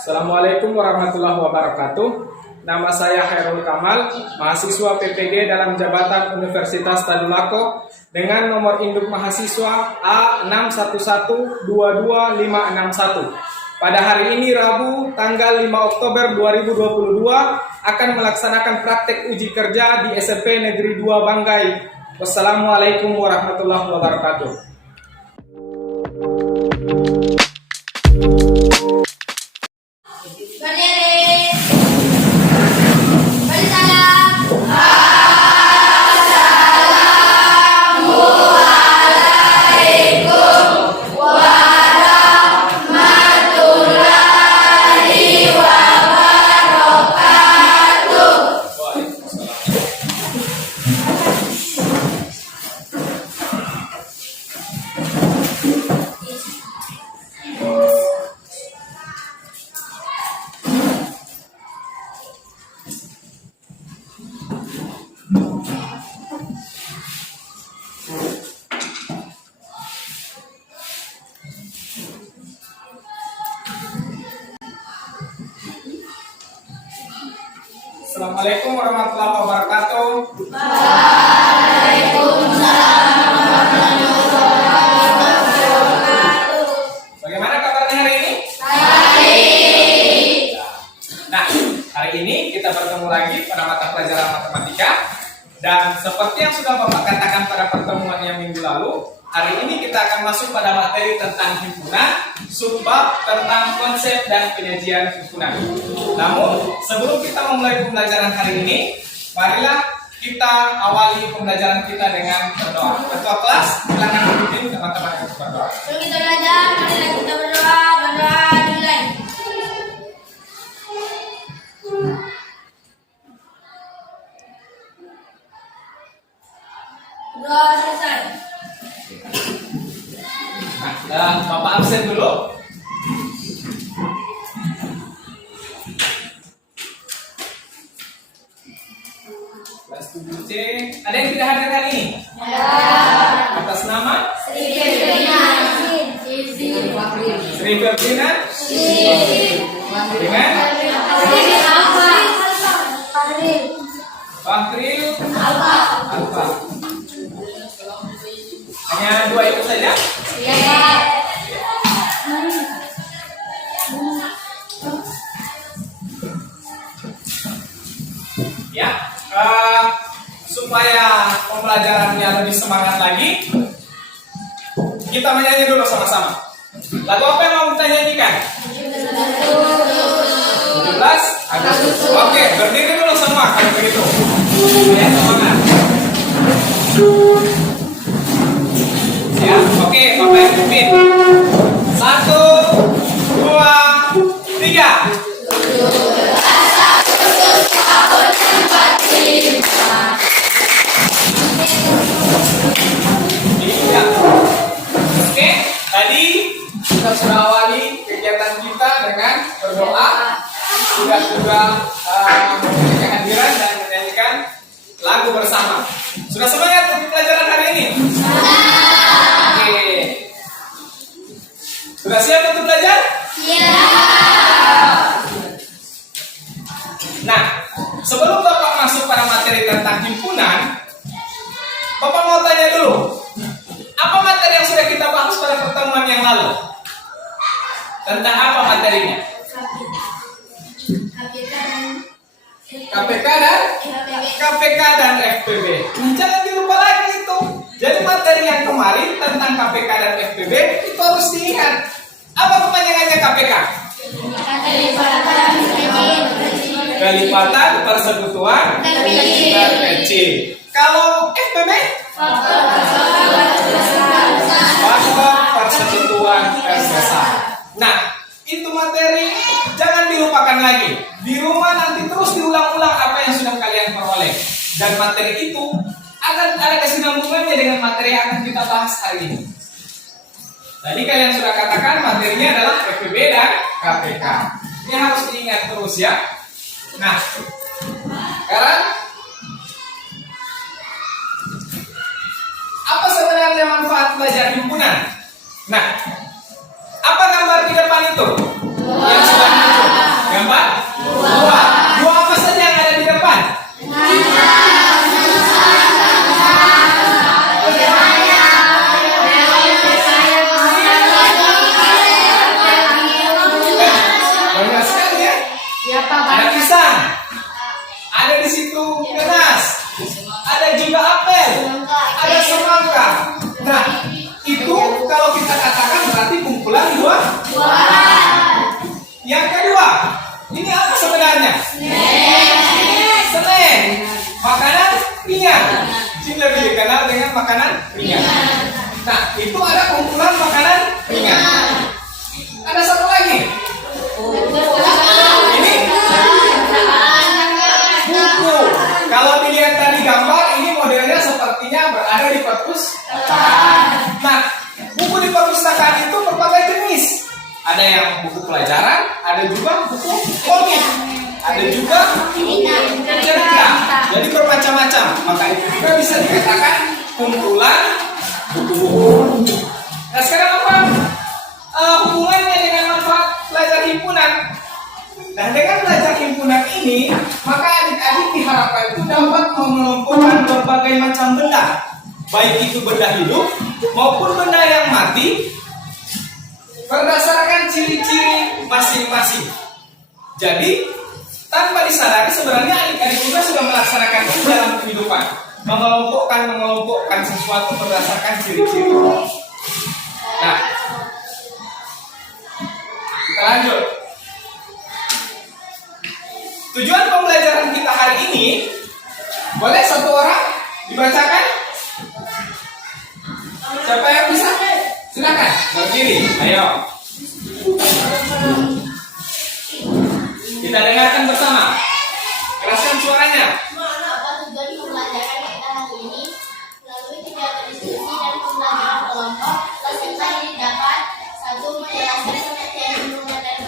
Assalamualaikum warahmatullahi wabarakatuh. Nama saya Khairul Kamal, mahasiswa PPG dalam jabatan Universitas Tadulako dengan nomor induk mahasiswa A61122561. Pada hari ini Rabu tanggal 5 Oktober 2022 akan melaksanakan praktek uji kerja di SMP Negeri 2 Banggai. Wassalamualaikum warahmatullahi wabarakatuh. Assalamualaikum warahmatullahi wabarakatuh. Waalaikumsalam warahmatullahi wabarakatuh. Bagaimana kabarnya hari ini? Baik. Nah, hari ini kita bertemu lagi pada mata pelajaran matematika. Dan seperti yang sudah Bapak katakan pada pertemuan yang minggu lalu, hari ini kita akan masuk pada materi tentang himpunan, subbab tentang konsep dan penyajian himpunan. Namun, sebelum kita memulai pembelajaran hari ini, marilah kita awali pembelajaran kita dengan berdoa. Ketua kelas, silakan memimpin teman-teman untuk berdoa. Sebelum kita belajar, marilah kita berdoa dimulai. Doa selesai. Nah, dan Bapak absen dulu. Kelas 7C. Ada yang tidak hadir hari ini? Ya. Atas nama? Sri Febrina. Sri Febrina. Dengan? Fahril. Alfa. Hanya dua itu saja? Ya, supaya pembelajarannya lebih semangat lagi, kita menyanyi dulu sama-sama. Lagu apa yang mau kita nyanyikan? 17 Agustus. Oke, berdiri dulu semua kalau begitu. Ya, semangat. Ya, oke, Bapak yang pimpin. 1, 2, 3. Iya. Oke, tadi kita sudah awali kegiatan kita dengan berdoa, sudah juga memberikan kehadiran dan menyanyikan lagu bersama. Sudah semangat untuk pelajaran hari ini? Oke. Sudah siap untuk belajar? Nah, sebelum Bapak masuk pada materi tentang himpunan, Bapak mau tanya dulu, apa materi yang sudah kita bahas pada pertemuan yang lalu? Tentang apa materinya? KPK dan FPB. Nah, jangan dilupa lagi itu. Jadi materi yang kemarin tentang KPK dan FPB itu harus diingat. Apa kepanjangannya KPK? Kelipatan persekutuan terkecil. Kalau FPB? Faktor persekutuan terbesar. Nah, itu materi jangan dilupakan lagi. Di rumah nanti terus diulang-ulang apa yang sudah kalian peroleh. Dan materi itu akan ada kesinambungannya dengan materi yang akan kita bahas hari ini. Tadi kalian sudah katakan materinya adalah PPB dan KPK. Ini harus diingat terus ya. Nah, sekarang apa sebenarnya manfaat belajar himpunan? Nah, apa gambar di depan itu? Yang sudah muncul. Gambar? Dua. Dua apa saja yang ada di depan? Banyak sekali ya. Ada pisang. Ada di situ nanas. Ada juga apel. Ada semangka. Nah, itu kalau kita katakan berarti kumpulan dua. Yang kedua, ini apa sebenarnya? Senen. Makanan ringan. Ini lebih dikenal dengan makanan ringan. Nah, itu ada kumpulan makanan ringan. Ada satu lagi. Ini buku. Kalau dilihat dari gambar, ini modelnya sepertinya berada di perpustakaan. Nah, buku di perpustakaan itu berbagai jenis. Ada yang buku pelajaran, ada juga buku komik, ada juga cerita. Jadi bermacam-macam. Maka itu juga bisa dikatakan kumpulan buku-buku. Nah, sekarang apa hubungannya dengan manfaat belajar himpunan? Nah, dengan belajar himpunan ini, maka adik-adik diharapkan itu dapat mengelompokkan berbagai macam benda, baik itu benda hidup maupun benda yang mati, berdasarkan ciri-ciri masing-masing. Jadi, tanpa disadari sebenarnya adik-adik juga sudah melaksanakan itu dalam kehidupan, mengelompokkan sesuatu berdasarkan ciri-ciri. Nah, kita lanjut. Tujuan pembelajaran kita hari ini, boleh satu orang dibacakan? Siapa yang bisa? Silakan, berdiri. Ayo. Kita dengarkan bersama. Keraskan suaranya. Apa tujuan pembelajaran kita hari ini? Melalui kegiatan diskusi dan pembelajaran kelompok, peserta ini dapat satu menjelaskan pengertian himpunan dan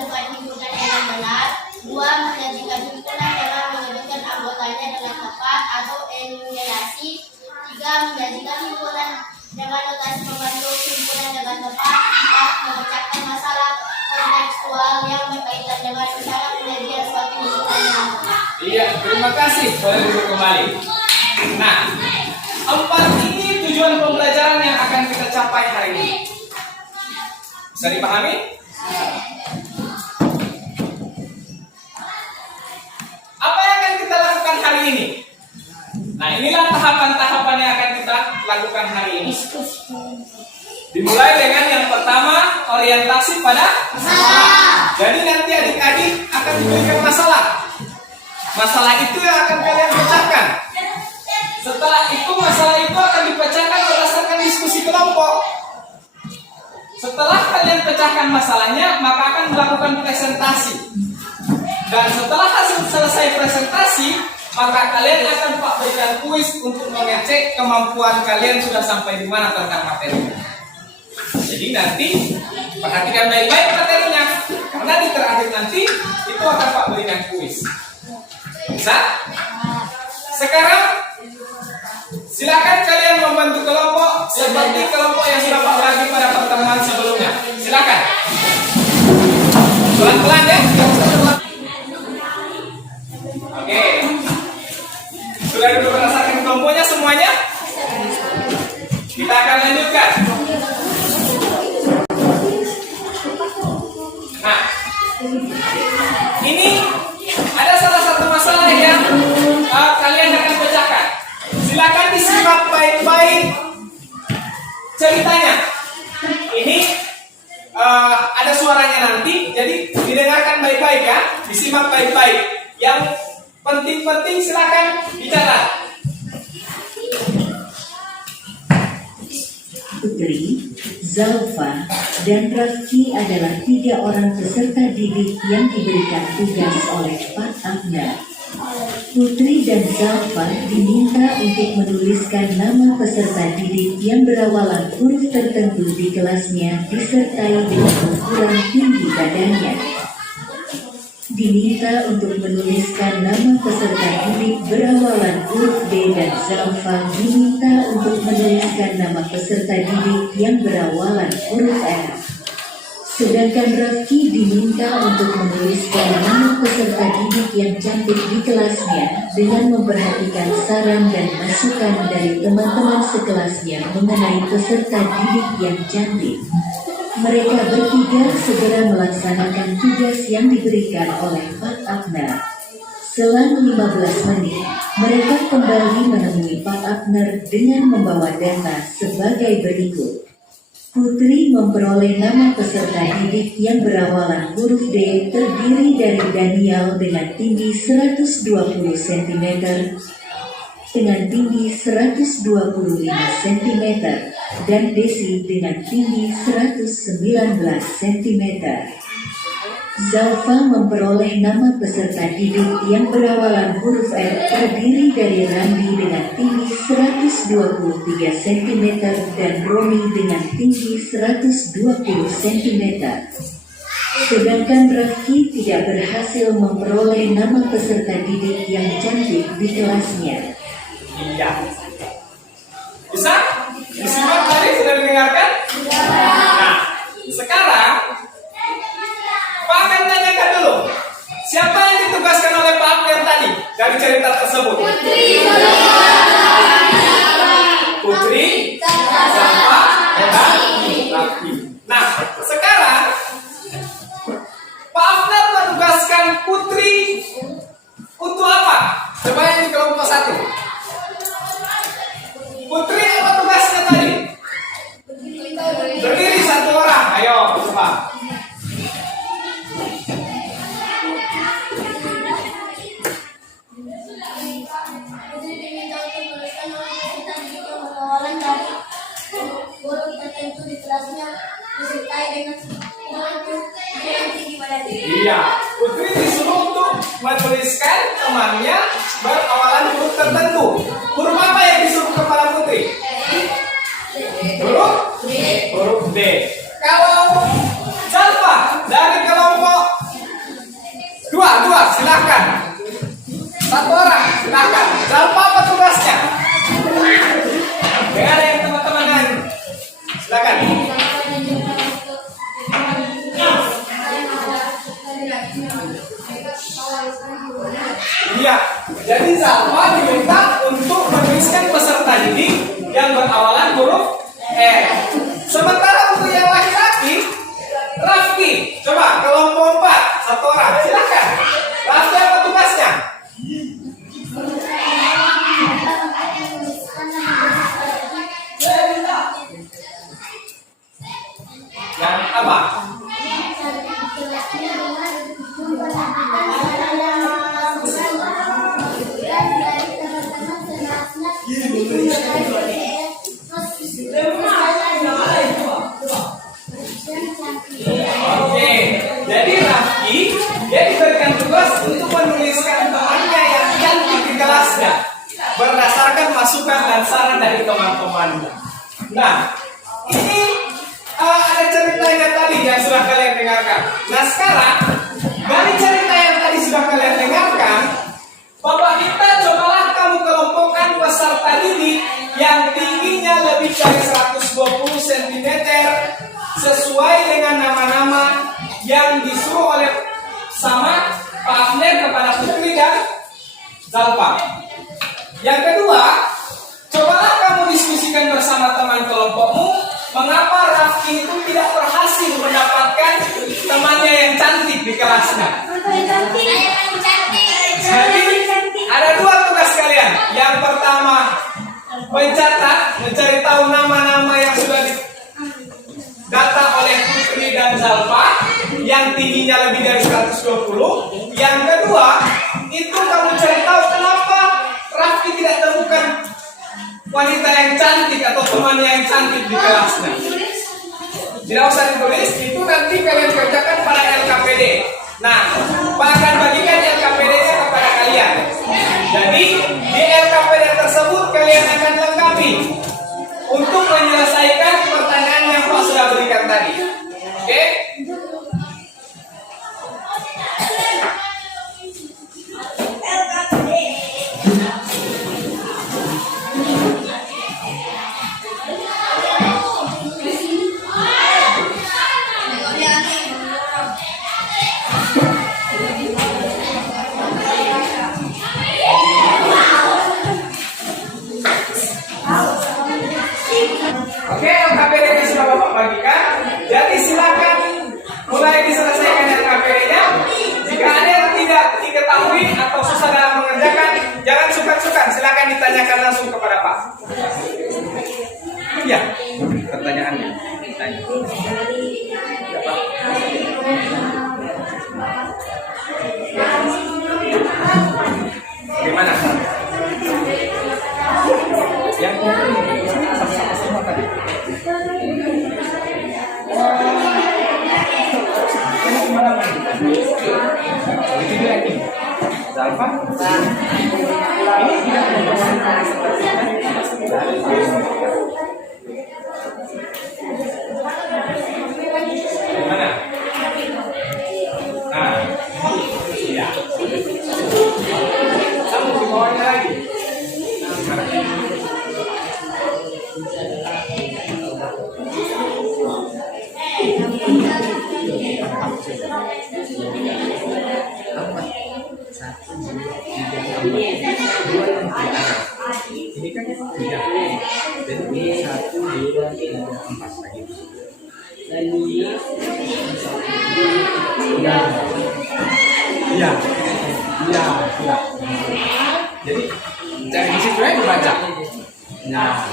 bukan himpunan dengan benar. Dua, menyajikan himpunan dengan menyebutkan anggotanya dengan tepat atau enumerasi. Tiga, menyajikan himpunan dengan notasi membantu himpunan dengan tepat. Empat, memecahkan masalah kontekstual yang berkaitan dengan cara penyajian suatu himpunan dengan tepat. Iya, terima kasih. Boleh duduk kembali. Nah, 4 ini tujuan pembelajaran yang akan kita capai hari ini. Bisa dipahami? Apa yang akan kita lakukan hari ini? Nah, inilah tahapan-tahapan yang akan kita lakukan hari ini. Dimulai dengan yang pertama, orientasi pada masalah. Jadi nanti adik-adik akan diberikan masalah. Masalah itu yang akan kalian pecahkan. Setelah itu masalah itu akan dipecahkan berdasarkan diskusi kelompok. Setelah kalian pecahkan masalahnya, maka akan melakukan presentasi. Dan setelah hasil selesai presentasi, maka kalian akan berikan kuis untuk mengecek kemampuan kalian sudah sampai di mana tentang materinya. Jadi nanti perhatikan baik-baik materinya, karena di terakhir nanti itu akan Pak berikan kuis. Bisa? Sekarang silakan kalian membantu kelompok seperti kelompok yang sudah Pak bagi pada pertemuan sebelumnya. Silakan. Pelan-pelan ya. Oke. Sudah duduk berdasarkan kelompoknya semuanya? Kita akan lanjutkan. Nah, ini ada salah satu masalah yang kalian akan pecahkan. Silakan disimak baik-baik ceritanya. Ini ada suaranya nanti, jadi didengarkan baik-baik ya, disimak baik-baik. Yang penting-penting silakan bicara. Putri, Zalfa, dan Rafki adalah 3 orang peserta didik yang diberikan tugas oleh Pak Ahmad. Putri dan Zalfa diminta untuk menuliskan nama peserta didik yang berawalan huruf tertentu di kelasnya disertai dengan ukuran tinggi badannya. Diminta untuk menuliskan nama peserta didik berawalan huruf D dan Zalfa diminta untuk menuliskan nama peserta didik yang berawalan huruf R. Sedangkan Rafki diminta untuk menuliskan nama peserta didik yang cantik di kelasnya dengan memperhatikan saran dan masukan dari teman-teman sekelasnya mengenai peserta didik yang cantik. Mereka bertiga segera melaksanakan tugas yang diberikan oleh Pak Abner. Selang 15 menit, mereka kembali menemui Pak Abner dengan membawa data sebagai berikut. Putri memperoleh nama peserta didik yang berawalan huruf D terdiri dari Daniel dengan tinggi 120 cm, dengan tinggi 125 cm, dan Desi dengan tinggi 119 cm. Zalfa memperoleh nama peserta didik yang berawalan huruf R terdiri dari Randi dengan tinggi 123 cm dan Romi dengan tinggi 120 cm. Sedangkan Rafki tidak berhasil memperoleh nama peserta didik yang cantik di kelasnya. Iya. Bisa? Disimak tadi sudah didengarkan? Nah, sekarang Pak akan tanyakan dulu, siapa yang ditugaskan oleh Pak Abner tadi dari cerita tersebut? Putri, Zalfa, dan Rafki. Nah, sekarang Pak Abner menugaskan Putri untuk apa? Coba yang di kelompok 1. Putri apa tugasnya tadi? Berdiri 1 orang. Ayo, coba. Iya, Putri disuruh untuk menuliskan temannya berawalan huruf tertentu. Huruf apa yang disuruh kepada Putri? Huruf D. Kalau Zalfa dari kelompok 2, silakan. 1 orang, silakan. Zalfa apa tugasnya? Dengan yang teman-teman lain. Silakan. Iya, jadi Zalfa diminta untuk menuliskan peserta didik yang berawalan huruf R. Sementara untuk yang laki-laki, Rafki, coba kelompok 4, 1 orang, silakan. Rafki apa tugasnya? Yang apa? Oke, jadi Rafki dia diberikan tugas untuk menuliskan temannya yang cantik di kelasnya berdasarkan masukan dan saran dari teman-temannya. Nah, ini ada ceritanya tadi yang sudah kalian dengarkan. Nah, sekarang dari cerita yang tadi sudah kalian dengarkan, Bapak kita cobalah kamu kelompokkan peserta didik yang tingginya lebih dari 120 cm sesuai dengan nama-nama yang disuruh oleh sama Pak Abner kepada Putri dan Zalfa. Yang kedua, cobalah kamu diskusikan bersama teman kelompokmu mengapa Rafki itu tidak berhasil mendapatkan temannya yang cantik di kelasnya. Jadi ada 2 tugas kalian. Yang pertama, mencatat, mencari tahu nama-nama yang sudah didata oleh Putri dan Zalfa yang tingginya lebih dari 120. Yang kedua, itu kamu cari tahu kenapa Rafki tidak temukan wanita yang cantik atau temannya yang cantik di kelasnya. Tidak usah ditulis, itu nanti kalian kerjakan pada LKPD. Nah, Pak akan bagikan LKPD-nya kepada kalian. Jadi di LKPD tersebut kalian akan lengkapi untuk menyelesaikan pertanyaan yang Pak sudah berikan tadi. Oke? Oke, LKPD yang sudah Bapak bagikan. Jadi silakan mulai diselesaikan LKPD-nya. Jika ada yang tidak diketahui atau susah dalam mengerjakan, jangan sungkan-sungkan. Silakan ditanyakan langsung kepada Pak. Iya, pertanyaannya. Tanya. Ya, Pak. Gimana? Yang sama-sama semua tadi. Ini gimana lagi? Itu dia ini. Alfa. Ini tidak memperhatikan gimana? Nah, iya. Sambung di bawahnya lagi. Ini kan tidak, dan ini 1, 2, 3, 4 lagi. Iya. Jadi cari di situ aja dibaca. Nah.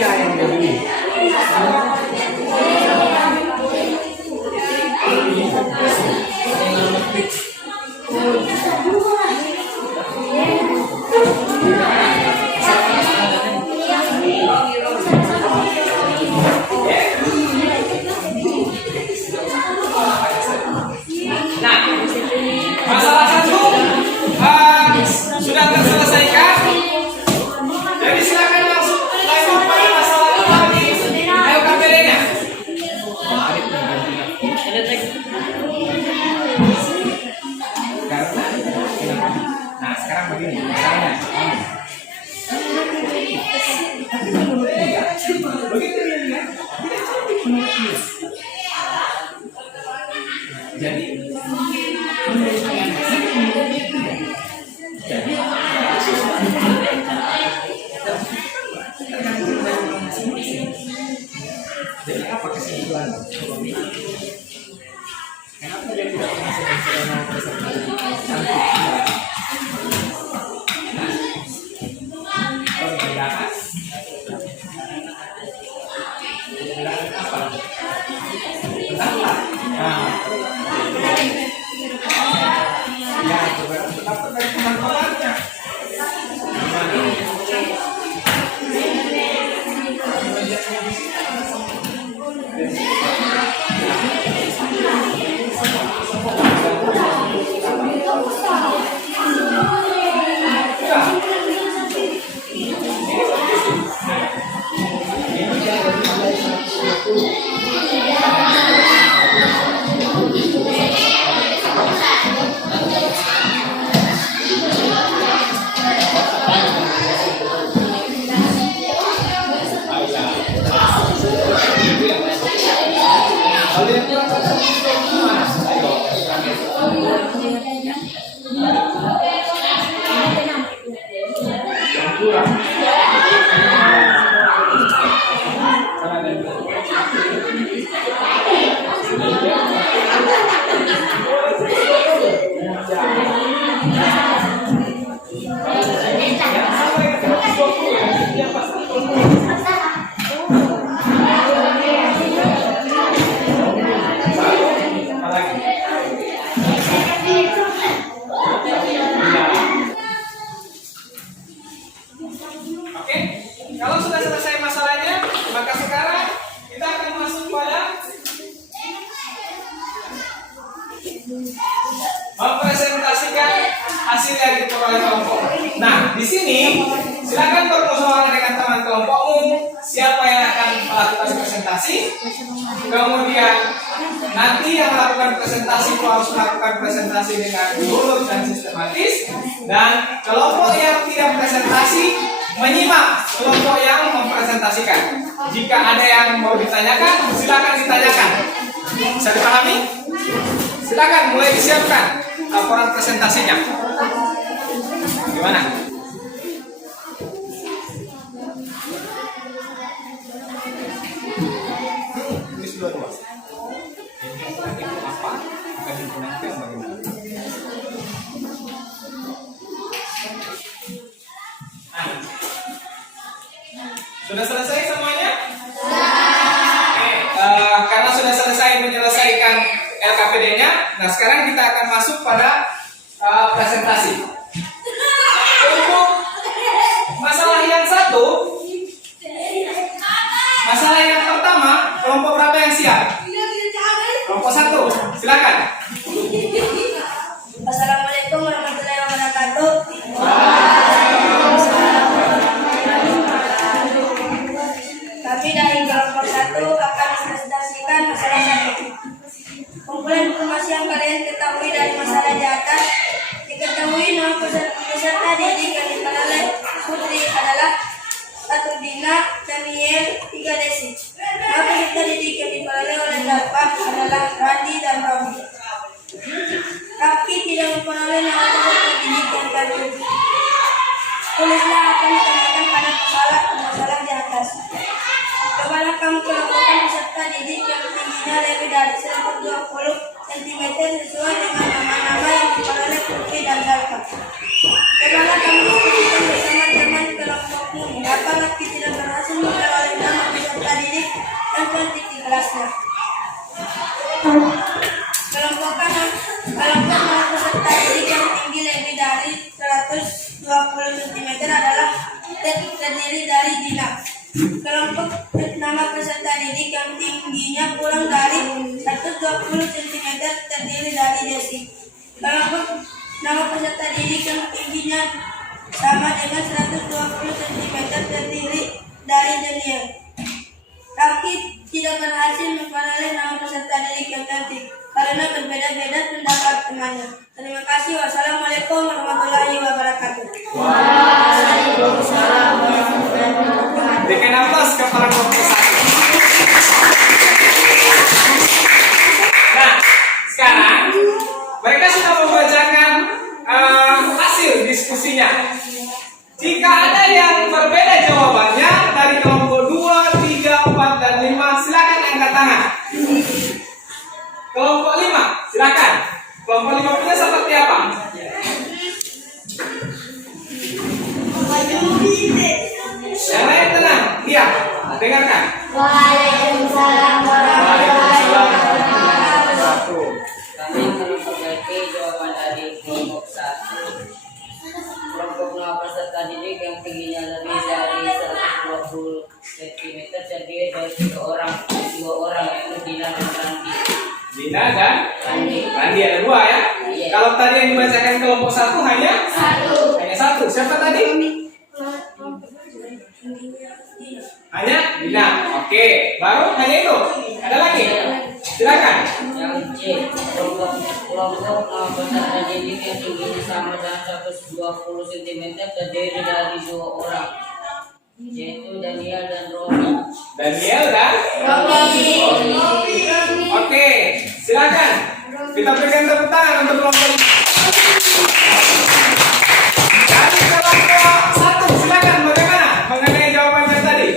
Ya, yang begini. Masalah satu sudah terselesaikan. Jadi silakan langsung lanjut pada masalah dua di LKPD-nya. Nah, sekarang begini misalnya. Begitu ya. Jadi jadi apa kesimpulannya? Kenapa dia tidak masuk ke dalam perbedaan? Perbedaan apa? Pendapat. Nah, ya, perbedaan pendapat dari teman-temannya. Kurang. oleh kelompok. Nah, di sini silakan bermusyawarah dengan teman kelompokmu siapa yang akan melakukan presentasi. Kemudian nanti yang melakukan presentasi itu harus melakukan presentasi dengan urut dan sistematis. Dan kelompok yang tidak presentasi menyimak kelompok yang mempresentasikan. Jika ada yang mau ditanyakan, silakan ditanyakan. Bisa dipahami? Silakan mulai disiapkan laporan presentasinya. Gimana? Tulis dua-dua. Ini apa? Akan digunakan bagaimana? Sudah selesai semuanya? Oke, karena sudah selesai menyelesaikan LKPD-nya, nah sekarang kita akan masuk pada presentasi. Untuk masalah yang satu, masalah yang pertama, kelompok berapa yang siap? Kelompok satu, silakan. Assalamualaikum warahmatullahi wabarakatuh. Kami dari kelompok 1 akan mempresentasikan masalah 1. Kumpulan informasi yang kalian ketahui dari masalah di atas. Diketahui nama peserta didik yang diperoleh Putri adalah 1 Dina, Daniel, 3 Desi. Nama peserta didik yang diperoleh oleh Dalfa adalah Randi dan Robi. Kaki tidak memperoleh nama peserta didik yang tertulis. Tulislah apa yang ditemukan pada masalah di atas. Cobalah kamu kelompokkan peserta didik yang tingginya lebih dari 120 cm sesuai dengan nama-nama yang diperoleh Putri dan Dalfa. Cobalah kamu diskusikan bersama teman kelompokmu mengapa Laki tidak berhasil memperoleh nama peserta didik yang cantik di kelasnya. Kelompok nama peserta didik yang tinggi lebih dari 120 cm adalah terdiri dari Dina. Kelompok nama peserta didik yang tingginya kurang dari 120 cm terdiri dari Desi. Kelompok nama peserta didik yang tingginya sama dengan 120 cm terdiri dari Daniel. Kaki tidak berhasil memperoleh nama peserta didik yang cantik karena berbeda-beda pendapat temannya. Terima kasih. Wassalamualaikum warahmatullahi wabarakatuh. Waalaikumsalam warahmatullahi wabarakatuh. Berikan aplaus kepada kelompok 1. Nah, sekarang mereka sudah membacakan hasil diskusinya. Jika ada yang berbeda jawabannya dari kelompok 2, 3, 4, dan 5, silakan angkat tangan. Kelompok 5, silakan. Kelompok 5 punya seperti apa? Yang lain tenang, diam, dengarkan. Waalaikumsalam warahmatullahi wabarakatuh. Kami memperbaiki jawaban dari kelompok 1. Kelompok nama peserta didik yang tingginya lebih dari 120 cm terdiri dari 2 orang yaitu Dina dan Randi. Dina dan Randi. Randi ada 2 ya? Iya. Kalau tadi yang dibacakan kelompok 1 hanya 1. hanya 1. Siapa tadi? Hanya Dina. Oke, baru hanya itu. Ada lagi? Silakan. Yang C, kelompok nama peserta didik yang tingginya sama dengan 120 cm terdiri dari 2 orang yaitu Daniel dan Robi. Daniel dan Robi. Oke, silakan. Kita berikan tepuk tangan untuk kelompok ini. Dari kelompok 1, silakan bagaimana mengenai jawabannya tadi?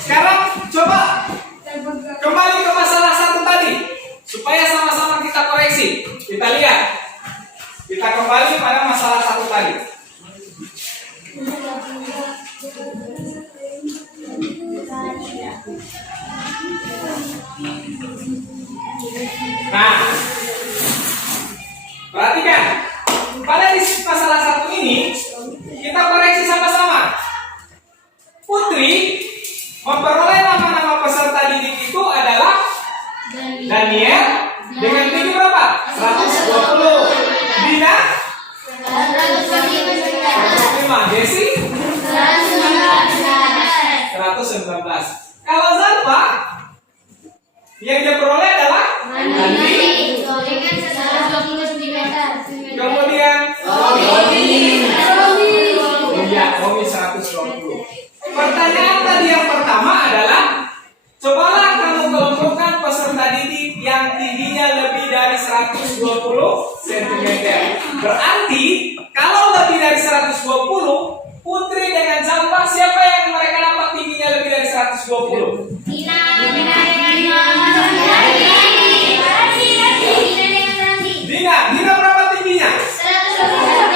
Sekarang coba kembali ke masalah 1 tadi supaya sama-sama kita koreksi. Kita lihat. Kita kembali pada masalah 1 tadi. Nah, perhatikan. Pada masalah 1 ini kita koreksi sama-sama. Putri memperoleh nama-nama peserta didik itu adalah Daniel dengan tinggi berapa? Kalau Zalfa, yang dia peroleh adalah Nandi. Dengan 120 cm. kemudian iya, Romi 120. Pertanyaan tadi yang pertama adalah, cobalah kamu kelompokkan peserta didik yang tingginya lebih dari 120 cm. Berarti kalau lebih dari 120, Putri dengan Zalfa, siapa yang mereka dapat tingginya lebih dari 120? Dina dengan Randi. Dina berapa tingginya? 120.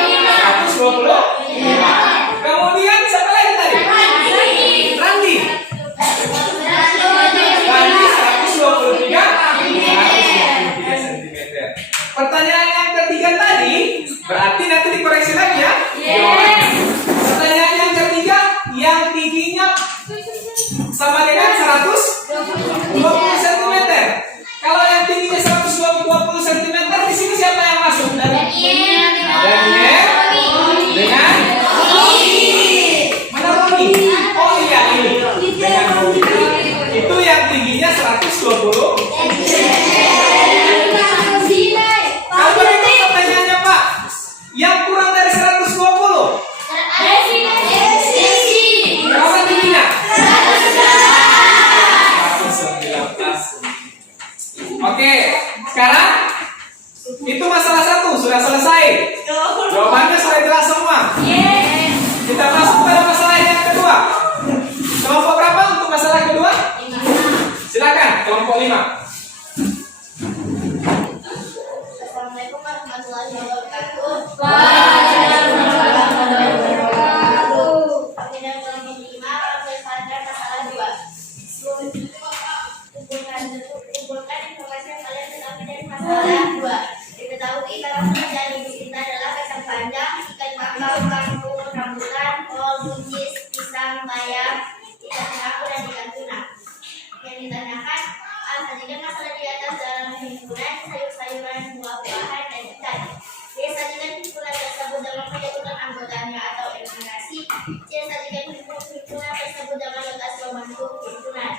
Kemudian siapa lagi tadi? Randi 123 cm. Pertanyaan yang ketiga tadi, berarti nanti dikoreksi lagi ya. Pertanyaan yang ketiga, yang tingginya sama dengan 120 cm. Kalau yang tingginya 120 cm, di sini siapa yang masuk? Daniel dengan mana Romi? Oh iya, ini dengan Romi. Itu yang tingginya 120. Kalau begitu pertanyaannya Pak, yang kurang dari 120 berapa tingginya? 119. Oke, sekarang itu masalah satu sudah selesai. Jawabannya sudah jelas semua. Kita masuk pada masalah yang kedua. Kelompok berapa untuk masalah kedua? Silakan, kelompok 5. Assalamualaikum warahmatullahi wabarakatuh. Kami dari kelompok 5 berdasarkan masalah 2. Kumpulkan informasi yang kalian ketahui dari masalah 2. Diketahui kalau pekerjaan ibu kita adalah kacang panjang, ikan bakau, kangkung, rambutan, kol, buncis, pisang, bayam, ikan kerapu, dan ikan tuna. Yang ditanyakan, sajikan masalah di atas dalam himpunan sayur-sayuran, buah-buahan, dan ikan. B. Sajikan himpunan tersebut dengan menyebutkan anggotanya atau eliminasi. C. Sajikan himpunan tersebut dengan lekas membentuk himpunan.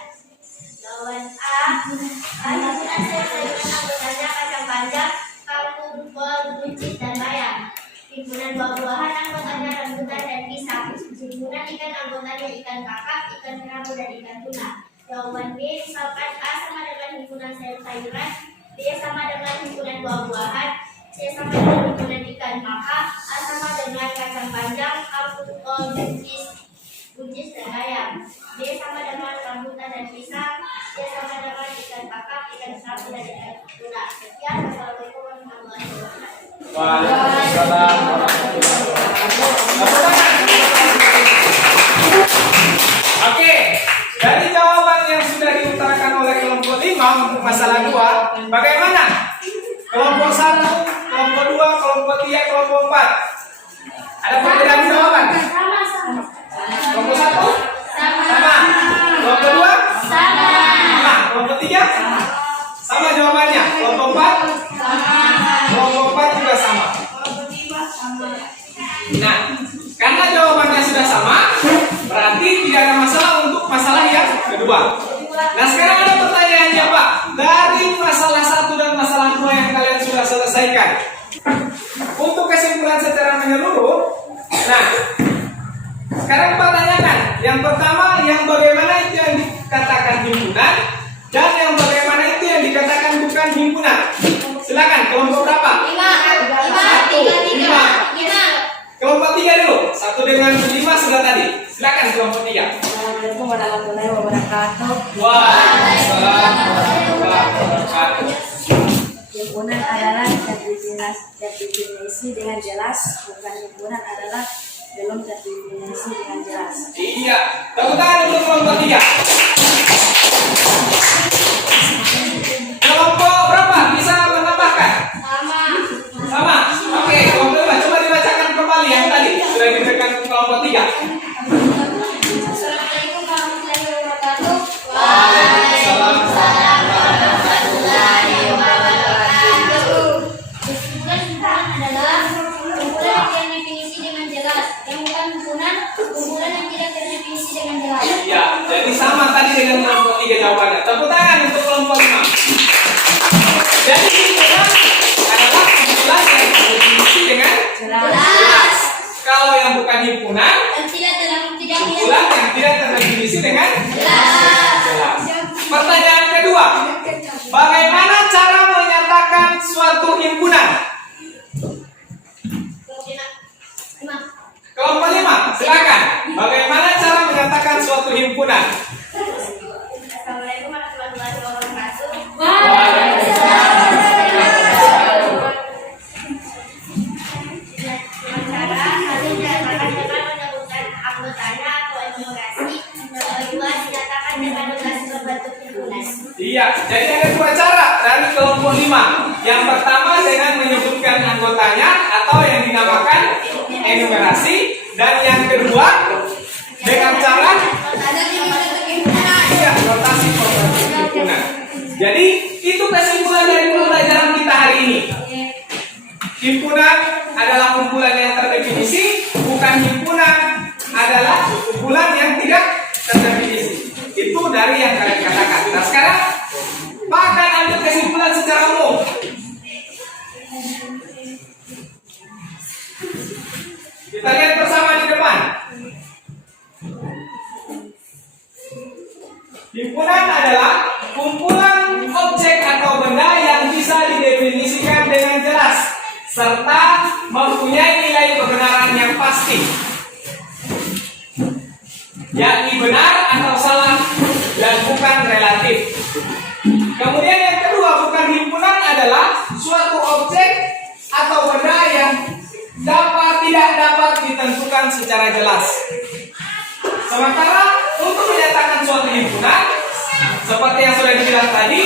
Jawaban A. Himpunan sayur-sayuran anggotanya kacang panjang, kangkung, kol, buncis, dan bayam. Himpunan buah-buahan anggotanya rambutan dan pisang. Himpunan ikan anggotanya ikan kakap, ikan kerapu, dan ikan tuna. Jawaban B. Misalkan A sama dengan himpunan sayur-sayuran, B sama dengan himpunan buah-buahan, C sama dengan himpunan ikan kakap, A sama dengan kacang panjang, kangkung, kol, buncis, dan bayam. D sama dengan rambutan dan pisang, C sama dengan ikan kakap, ikan kerapu, dan ikan tuna. Sekian. Wassalamualaikum warahmatullahi wabarakatuh. Waalaikumsalam warahmatullahi wabarakatuh. Oke, dari jawaban yang sudah diutarakan oleh kelompok 5 untuk masalah 2, bagaimana? Kelompok 1, kelompok 2, kelompok 3, kelompok 4. Ada perbedaan jawaban? Kelompok 1? Sama. Kelompok 2? Sama. Kelompok 3? Sama jawabannya. Kelompok 4? Kelompok 4 juga sama. Nah, karena jawabannya sudah sama, berarti tidak ada masalah untuk masalah yang kedua. Nah, sekarang ada pertanyaannya Pak. Dari masalah 1 dan masalah 2 yang kalian sudah selesaikan, untuk kesimpulan secara menyeluruh, nah, sekarang Pak tanyakan. Yang pertama, yang bagaimana itu yang dikatakan himpunan, dan yang bagaimana itu yang dikatakan bukan himpunan. Silakan, kelompok berapa? 5. Kelompok 3 dulu. 1 dengan 5 sudah tadi. Silakan kelompok 3. Assalamualaikum warahmatullahi wabarakatuh. Waalaikumsalam warahmatullahi wabarakatuh. Himpunan adalah terdefinisi dengan jelas, bukan himpunan adalah belum terdefinisi dengan jelas. Iya. Tepuk tangan dulu kelompok 3. Kelompok berapa? Bisa menambahkan? Sama. Oke, kelompok 5. Coba dibacakan kembali yang tadi sudah diberikan kelompok 3. Assalamualaikum warahmatullahi wabarakatuh. Waalaikumsalam warahmatullahi wabarakatuh. Kesimpulan himpunan adalah kumpulan yang terdefinisi dengan jelas, yang bukan kumpulan yang tidak terdefinisi dengan jelas. Iya, jadi sama tiga jawabannya. Tepuk tangan untuk kelompok 5. Jadi himpunan adalah kumpulan yang terdefinisi dengan jelas. Kalau yang bukan himpunan, kumpulan yang tidak terdefinisi dengan jelas. Pertanyaan kedua, bagaimana cara menyatakan suatu himpunan? Kelompok 5, silakan. Bagaimana cara menyatakan suatu himpunan? Assalamualaikum warahmatullahi wabarakatuh. Dengan cara kami menyatakan dengan menyebutkan anggotanya atau enumerasi. Kedua, dinyatakan dengan durasi berbentuk himpunan. Iya, jadi ada dua cara dari kelompok 5. Yang pertama dengan menyebutkan anggotanya atau yang dinamakan enumerasi, dan yang kedua dengan cara rotasi pembentuk himpunan. Jadi itu kesimpulan dari pembelajaran kita hari ini. Himpunan adalah kumpulan yang terdefinisi, bukan himpunan adalah kumpulan yang tidak terdefinisi. Itu dari yang kalian katakan. Nah sekarang Pak akan ambil kesimpulan secara umum. Kita lihat bersama di depan. Himpunan adalah kumpulan objek atau benda yang bisa didefinisikan dengan jelas serta mempunyai nilai kebenaran yang pasti, yakni benar atau salah dan bukan relatif. Kemudian yang kedua, bukan himpunan adalah suatu objek atau benda yang tidak dapat ditentukan secara jelas. Sementara untuk menyatakan suatu himpunan, seperti yang sudah dibilang tadi,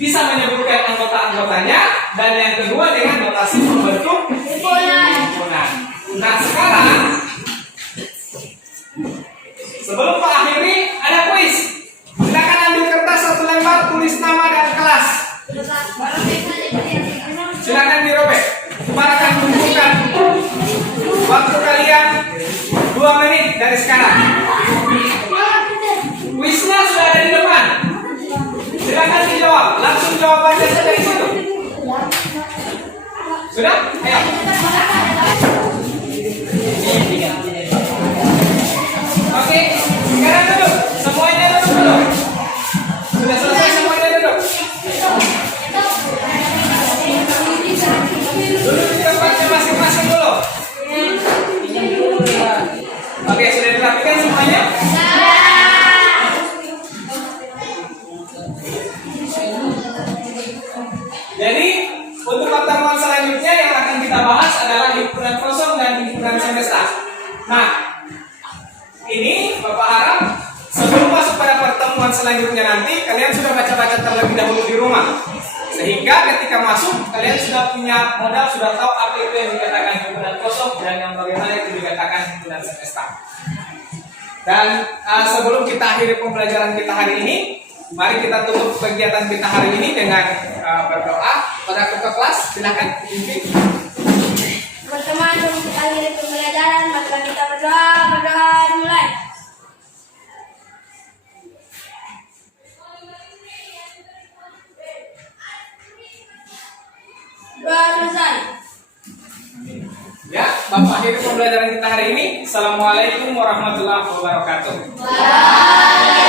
bisa menyebutkan anggota-anggotanya, dan yang kedua dengan notasi pembentuk himpunan. Nah sekarang, sebelum Pak akhiri, ada kuis. Silakan ambil kertas 1 lembar, tulis nama dan kelas. Silakan dirobek. Pak akan tunjukkan waktu kalian 2 menit dari sekarang. Kuisnya sudah ada di depan. Silakan dijawab. Langsung jawabannya dari situ. Sudah? Ayo. Oke, sekarang duduk. Semuanya duduk dulu. Sudah selesai semuanya duduk. Duduk di tempatnya masing-masing dulu. Oke, sudah dirapikan semuanya? Jadi, untuk pertemuan selanjutnya yang akan kita bahas adalah himpunan kosong dan himpunan semesta. Nah, ini Bapak harap sebelum masuk pada pertemuan selanjutnya nanti, kalian sudah baca-baca terlebih dahulu di rumah. Sehingga ketika masuk, kalian sudah punya modal, sudah tahu apa itu yang dikatakan himpunan kosong dan yang bagaimana itu dikatakan himpunan semesta. Dan sebelum kita akhiri pembelajaran kita hari ini, mari kita tutup kegiatan kita hari ini dengan berdoa. Pada ketua kelas, silakan pimpin. Teman-teman, sebelum kita akhiri pembelajaran, maka kita berdoa dimulai. Doa selesai. Ya, Bapak akhiri pembelajaran kita hari ini. Assalamualaikum warahmatullahi wabarakatuh. Waalaikumsalam.